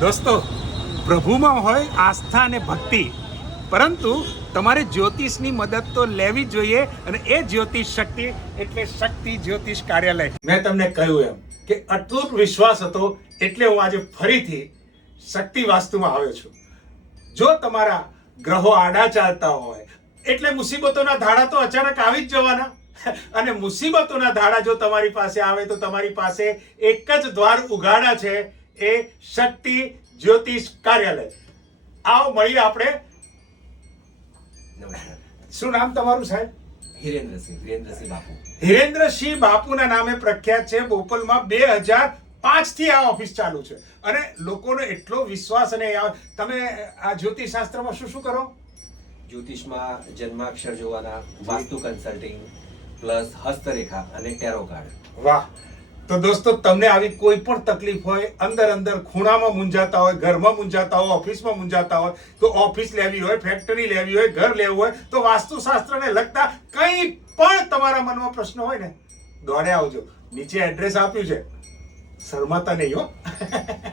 દોસ્તો, પ્રભુમાં હોય આસ્થા અને ભક્તિ. પરંતુ તમારે જ્યોતિષની મદદ તો લેવી જોઈએ અને એ જ્યોતિષ શક્તિ એટલે શક્તિ જ્યોતિષ કાર્યાલય. મેં તમને કહ્યું એમ કે અટૂટ વિશ્વાસ હતો એટલે હું આજે ફરીથી શક્તિ વાસ્તુમાં આવ્યો છું. જો તમારા ગ્રહો આડા ચાલતા હોય, એટલે મુસીબતોના ધાડા તો અચાનક આવી જ જવાના. અને મુસીબતોના ધાડા જો તમારી પાસે આવે તો તમારી પાસે એક જ દ્વાર ઉઘાડા છે એ શક્તિ જ્યોતિષ કાર્યાલય. આવો મળીએ આપણે. શું નામ તમારું સાહેબ? હિરેન્દ્રસિંહ હિરેન્દ્રસિંહ બાપુ. હિરેન્દ્રસિંહ બાપુના નામે પ્રખ્યાત છે. બોપલમાં બે હજાર પાંચથી આ ઓફિસ ચાલુ છે. અને લોકોનો એટલો વિશ્વાસ અને તમે આ જ્યોતિષ શાસ્ત્રમાં શું શું કરો? જ્યોતિષમાં જન્માક્ષર જોવાના વાસ્તુ કન્સલ્ટિંગ પ્લસ હસ્તરેખા અને ટેરો કાર્ડ વાહ. તો દોસ્તો, તમને આવી કોઈ પણ તકલીફ હોય, અંદર અંદર ખૂણામાં મૂંઝાતા હોય, ઘરમાં મૂંઝાતા હોય, ઓફિસમાં મૂંઝાતા હોય, તો ઓફિસ લેવી હોય, ફેક્ટરી લેવી હોય, ઘર લેવું હોય, તો વાસ્તુશાસ્ત્રને લગતા કંઈ પણ તમારા મનમાં પ્રશ્ન હોય ને, દોડે આવજો. નીચે એડ્રેસ આપ્યું છે. શરમાતા નહીં હો.